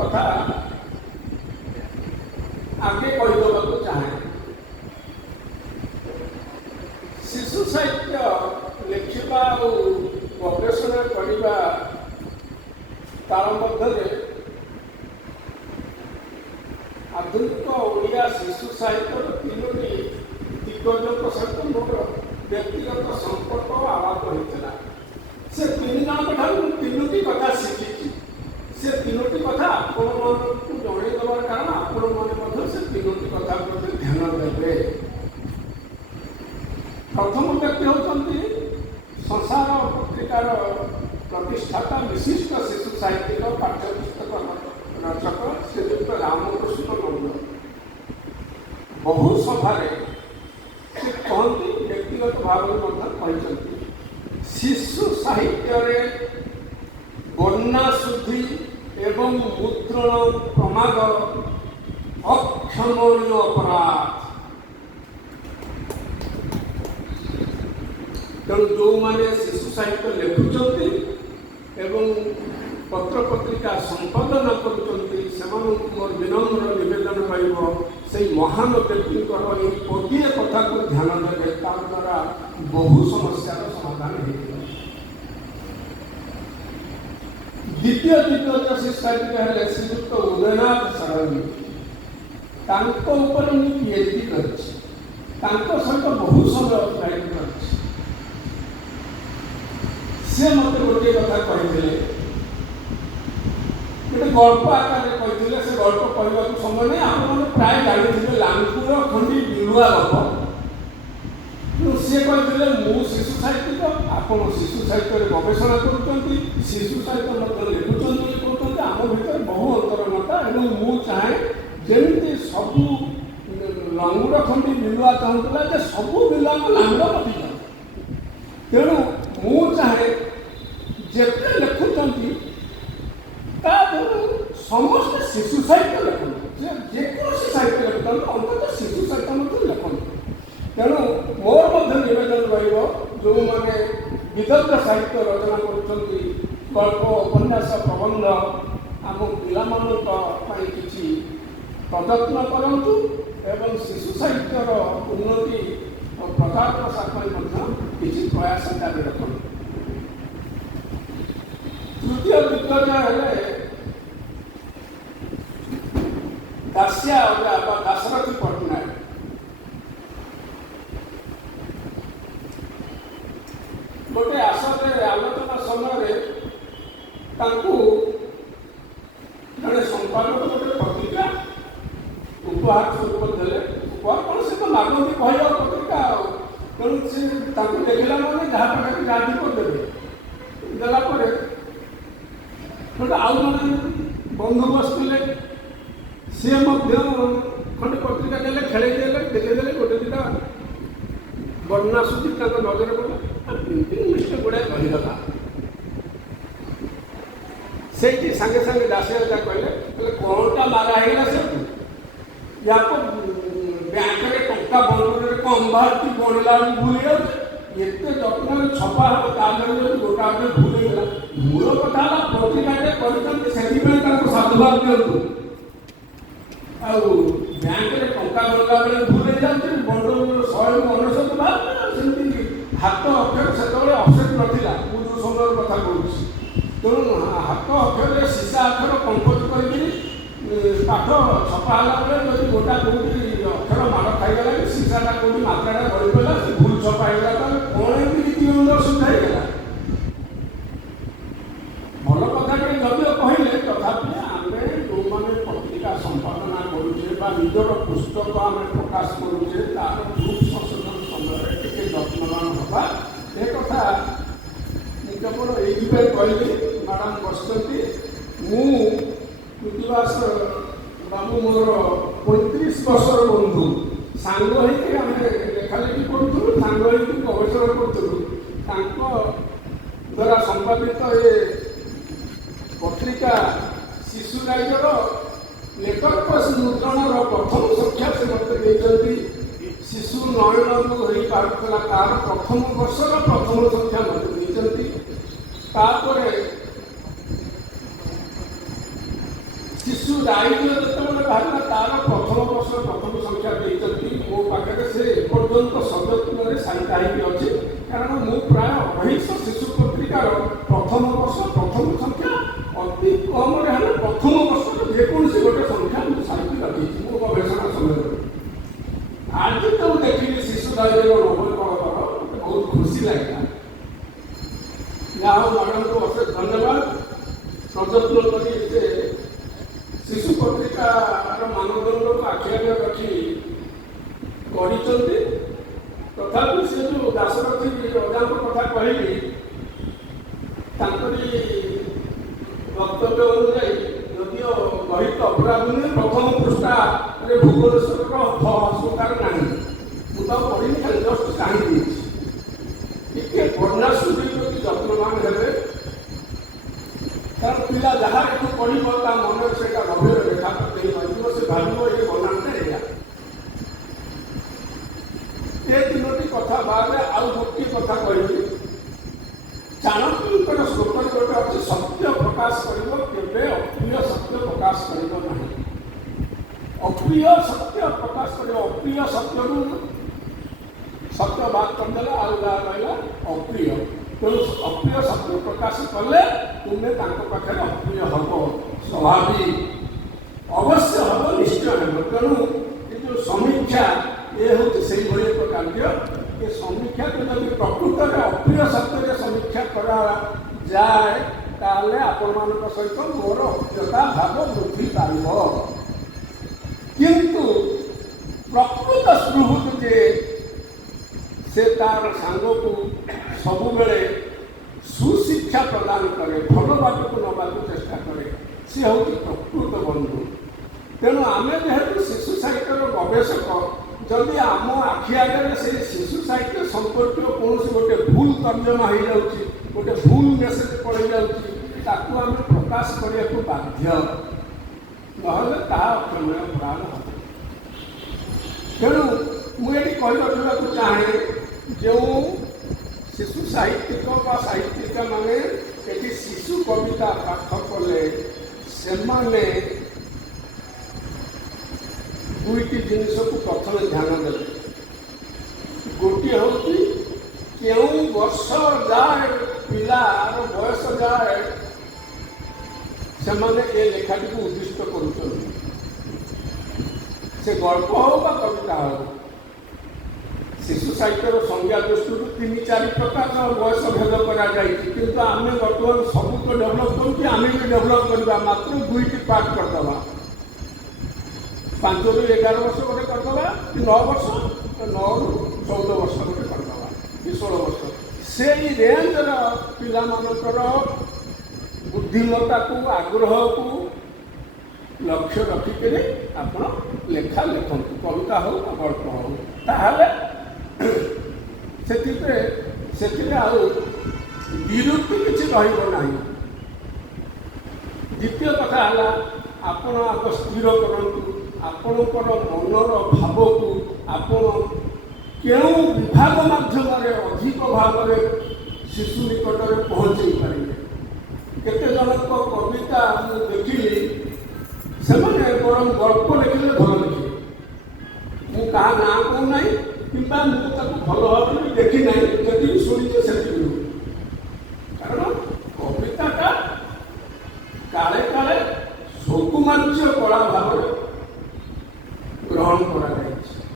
କଥା आगे कहीदेवाक चाहे। शिशु साहित्य लिखा और गवेषणा करने तार मध्य आधुनिक ओडिया शिशु साहित्य तीनोटी दिग्गजों सहित मोर व्यक्तिगत संपर्क आलाप होता। से तीन जन तीनोटी कथा शिखी से तीनोटी कथा आपण को जनईदेवार कारण आपण मैंने से तीनोटी कथा प्रति ध्यान देवे। प्रथम व्यक्ति होती संसार पत्रिकार प्रतिष्ठाता विशिष्ट शिशु साहित्यिक पाठ्यपुस्तक रचक श्रीयुक्त रामकृष्ण नंद। बहु सभार से कहती व्यक्तिगत भाव शिशु साहित्य बन्या शुद्धि एवं मुद्रण प्रमाद अक्षमणीय अपराध। तेणु जो मैंने शिशु साहित्य लिखुंट एवं पत्र पत्रिका संपादन कर विनम्र निवेदन रही महान व्यक्ति गोटे कथा को ध्यान देवे द्वारा बहु समस्यार समाधान हो। द्वितीय दिग्गज शिशु साहित्य श्रीयुक्त उदयनाथ षडंगी। पीएचडी कर सहित बहु समय अतिबाहित कर मत गोटे कथा कहते गोटे गल्प आकार कहते से गल्प कहवा समय नहीं आप प्राय जानी लांकुर खंडी बिरुआ गप सी कहते मु शिशु साहित्यिक आप शिशु साहित्य गवेषणा कर शिशु साहित्य लिखुंट आम भर बहु अंतरंगता मु चाहे जमी सबू लांगुड़ खंडी बिलुआ चाहूला सबू बिलुआ लांगुड़ कटि तेणु मु चाहे जिते लिखुंट समस्त शिशु साहित्य लिखुं जेकोसी साहित्य लिखुं अंत शिशु साहित्य लिखुं। तेणु मोर निवेदन रो मैंने विदग्ध साहित्य रचना गल्प उपन्यास प्रबंध आम पाई किसी प्रयत्न करूँ एवं शिशु साहित्यर उन्नति और प्रचार प्रसार किसी प्रयास जारी रखूँ। तृतीय दिग्गज है दासिया दाशरथी पट्टनायक। गोटे आसरे आलोचना समय जड़े संपादक गोटे पत्रिका उपहार स्वरूप देले उपहार कौन से तो मागती कह पत्रिका तेणु सी देखला मैंने जहाँ पाखे राजी करदे देलापर गोटे आउ जन बंधु बसते सी खंडे पत्रिका देले खेल देदेले गोटे दुटा बन्या सुधी नजर पड़ा गुड़ाए रहीगला से सागे सागे दासिया कहले कौनटा मारा है से बैंक में टंका बंधुरे कम बाहर बनला भूली जाए एत जत्न छपा हम गोटा भूलीगला मूल कथा पत्रिका कर साधुवाद दिंतु बैंक में टंका बनला बेले भूली जाते बंडल 100 बाहर हाथ अक्षर से अफसेट नाला जो समय कथा कहूँ तेणु हाथ अक्षर सीसा अक्षर कंपोज कर पाठ छपाला बेले जब गोटा कौटी अक्षर माड़ खाईगला कि सीसाटा कौटी मात्राटा गड़ी पड़ा से भूल छपाईगला कौन एमती नीतिबंध सुधा होगा भल कथा जदिव कहले तथापि आम जो मैंने पत्रिका संपादना करुचे निजर पुस्तक आम प्रकाश करुचे तार ग्रुप संशोधन समय टे यत्नवान हवा ए कथा केवल ये कहली मैडम बसती कृतिवास बाबू मोर 35 वर्षर बंधु सांग आम लेखालेखि करूँ सांग गवेषणा करूँ द्वारा संपादित ये पत्रिका शिशु राइजर लेखक मुद्रण प्रथम संख्या से मत शिशु नयन हो पारा तार प्रथम वर्षर प्रथम संख्या मत ପ୍ରାଇଜ୍ ଯେତେବେଳେ ବାହାରିଲା ତାର ପ୍ରଥମ ବର୍ଷ ପ୍ରଥମ ସଂଖ୍ୟା ଦେଇଛନ୍ତି ମୋ ପାଖରେ, ସେ ଏପର୍ଯ୍ୟନ୍ତ ସଯତ୍ନରେ ସାଇତା ହେଇକି ଅଛି। କାରଣ ମୁଁ ପ୍ରାୟ 250 ଶିଶୁ ପତ୍ରିକାର ପ୍ରଥମ ବର୍ଷ ପ୍ରଥମ ସଂଖ୍ୟା ଅତି କମରେ ହେଲେ ପ୍ରଥମ ବର୍ଷର ଯେକୌଣସି ଗୋଟେ ସଂଖ୍ୟା ମୁଁ ସାଇତି ରଖିଛି ମୋ ଗବେଷଣା ସମୟରେ। ଆଜି ତ ମୁଁ ଦେଖିଲି ଶିଶୁ ଦୈନିକ ନୋବେଲ କଳଙ୍କର, ମୋତେ ବହୁତ ଖୁସି ଲାଗିଲା। ଯାହା ହଉ ମ୍ୟାଡ଼ାମଙ୍କୁ ଅଶେଷ ଧନ୍ୟବାଦ। ସଯତ୍ନ କରି ସେ ଶିଶୁ ପତ୍ରିକାର ମାନଦଣ୍ଡକୁ ଆଖି ଆଗରେ ରଖି କରିଛନ୍ତି। ତଥାପି ସେ ଯେଉଁ ଦାଶରଥୀ ଅଜାଙ୍କ କଥା କହିଲି, ତାଙ୍କରି ବକ୍ତବ୍ୟ ଅନୁଯାୟୀ ଯଦିଓ ଗଣିତ ଅପରାଧ ନୁହେଁ, ପ୍ରଥମ ପୃଷ୍ଠାରେ ଭୁବନେଶ୍ୱରର ହସ୍ପତାଲ ନାହିଁ, ମୁଁ ତ ପଢ଼ିନି, ଖାଲି ଜଷ୍ଟ ଚାହିଁ ଦେଇଛି। ଟିକେ ବର୍ଣ୍ଣାଶ୍ରୁତି ପ୍ରତି ଯତ୍ନବାନ ହେବେ, କାରଣ ପିଲା ଯାହା ଏଠୁ ପଢ଼ିବ ତା ମନରେ ସେଇଟା ଗଭୀର ରେଖା ଦେଇପାରିବ, ସେ ଭାବିବ ଏ ବନାନଟା ଏଇଆ। ଏ ତିନୋଟି କଥା ବାଦରେ ଆଉ ଗୋଟିଏ କଥା କହିବି। ଚାଣକ୍ୟଙ୍କର ଶ୍ଲୋକରେ ଗୋଟେ ଅଛି, ସତ୍ୟ ପ୍ରକାଶ କରିବ, କେବେ ଅପ୍ରିୟ ସତ୍ୟ ପ୍ରକାଶ କରିବ ନାହିଁ। ଅପ୍ରିୟ ସତ୍ୟ ପ୍ରକାଶ କରିବ, ଅପ୍ରିୟ ସତ୍ୟକୁ ସତ୍ୟ ବାଦ କରିଦେଲେ ଆଉ ଯାହା ରହିଲା ଅପ୍ରିୟ। ତେଣୁ ଅପ୍ରିୟ ସତ୍ୟ ପ୍ରକାଶ କଲେ ତୁମେ ତାଙ୍କ ପାଖରେ ଅପ୍ରିୟ ହବ, ସ୍ୱାଭାବିକ ଅବଶ୍ୟ ହବ, ନିଶ୍ଚୟ ହେବ। ତେଣୁ ଏ ଯେଉଁ ସମୀକ୍ଷା, ଏ ହେଉଛି ସେଇଭଳି ଏକ କାର୍ଯ୍ୟ। ଏ ସମୀକ୍ଷାକୁ ଯଦି ପ୍ରକୃତରେ ଅପ୍ରିୟ ସତ୍ୟରେ ସମୀକ୍ଷା କରାଯାଏ ତାହେଲେ ଆପଣମାନଙ୍କ ସହିତ ମୋର ଅପ୍ରିୟତା ଭାବ ବୃଦ୍ଧି ପାଇବ। କିନ୍ତୁ ପ୍ରକୃତ ସ୍ପୃହକୁ ଯେ ସେ ତାର ସାଙ୍ଗକୁ ସବୁବେଳେ ସୁଶିକ୍ଷା ପ୍ରଦାନ କରେ, ଭଲ ବାଟକୁ ନେବାକୁ ଚେଷ୍ଟା କରେ, ସେ ହେଉଛି ପ୍ରକୃତ ବନ୍ଧୁ। ତେଣୁ ଆମେ ଯେହେତୁ ଶିଶୁ ସାହିତ୍ୟର ଗବେଷକ, ଯଦି ଆମ ଆଖି ଆଗରେ ସେ ଶିଶୁ ସାହିତ୍ୟ ସମ୍ପର୍କୀୟ କୌଣସି ଗୋଟେ ଭୁଲ ତର୍ଜମା ହେଇଯାଉଛି, ଗୋଟେ ଭୁଲ ମେସେଜ ପଳେଇ ଯାଉଛି, ତାକୁ ଆମେ ପ୍ରକାଶ କରିବାକୁ ବାଧ୍ୟ, ନହେଲେ ତାହା ଅକ୍ଷମୟ ଅପରାଧ ହେବ। ତେଣୁ ମୁଁ ଏଠି କହି ରଖିବାକୁ ଚାହେଁ, ଯେଉଁ ଶିଶୁ ସାହିତ୍ୟିକ ବା ସାହିତ୍ୟିକା ମାନେ ଏଠି ଶିଶୁ କବିତା ପାଠ କଲେ, ସେମାନେ ଦୁଇଟି ଜିନିଷକୁ ପ୍ରଥମେ ଧ୍ୟାନ ଦେବେ। ଗୋଟିଏ ହେଉଛି କେଉଁ ବର୍ଷ ଯାଏ ପିଲାର ବୟସ ଯାଏ ସେମାନେ ଏ ଲେଖାଟିକୁ ଉଦ୍ଦିଷ୍ଟ କରୁଛନ୍ତି। ସେ ଗଳ୍ପ ହେଉ ବା କବିତା ହେଉ, ଶିଶୁ ସାହିତ୍ୟର ସଂଜ୍ଞା ଦୃଷ୍ଟିରୁ 3-4 ପ୍ରକାର ବୟସ ଭେଦ କରାଯାଇଛି। କିନ୍ତୁ ଆମେ ବର୍ତ୍ତମାନ ସବୁ ତ ଡେଭଲପ୍ କରୁଛୁ, ଆମେ ବି ଡେଭଲପ୍ କରିବା, ମାତ୍ର 2ଟି ପାର୍ଟ କରିଦେବା। 5ରୁ 11 ବର୍ଷ ଗୋଟେ କରିଦେବା, କି 9 ବର୍ଷ, 9ରୁ 14 ବର୍ଷ ଗୋଟେ କରିଦେବା, କି 16 ବର୍ଷ। ସେଇ ରେଞ୍ଜର ପିଲାମାନଙ୍କର ବୁଦ୍ଧିମତାକୁ, ଆଗ୍ରହକୁ ଲକ୍ଷ୍ୟ ରଖିକରି ଆପଣ ଲେଖା ଲେଖନ୍ତୁ, କବିତା ହେଉ ବା ଗଳ୍ପ ହେଉ। ତାହେଲେ ସେଥିରେ ଆଉ ବିରକ୍ତି କିଛି ରହିବ ନାହିଁ। ଦ୍ୱିତୀୟ କଥା ହେଲା, ଆପଣ ଆଗ ସ୍ଥିର କରନ୍ତୁ ଆପଣଙ୍କର ମନର ଭାବକୁ ଆପଣ କେଉଁ ବିଭାଗ ମାଧ୍ୟମରେ ଅଧିକ ଭାବରେ ଶିଶୁ ନିକଟରେ ପହଞ୍ଚାଇ ପାରିବେ। କେତେ ଜଣଙ୍କ କବିତା ମୁଁ ଦେଖିଲି, ସେମାନେ ବରଂ ଗଳ୍ପ ଲେଖିଲେ ଭଲ ଲେଖିବେ। ମୁଁ କାହା ନାଁ କହୁନାହିଁ, କିମ୍ବା ମୁଁ ତାକୁ ଭଲ ଭାବରେ ଦେଖି ନାହିଁ, ଯେତିକି ଶୁଣିଛି ସେତିକି ନୁହେଁ। କାରଣ କବିତାଟା କାଳେ କାଳେ ସୌକୁମାର୍ଯ୍ୟ କଳା ଭାବରେ ଗ୍ରହଣ କରାଯାଏ।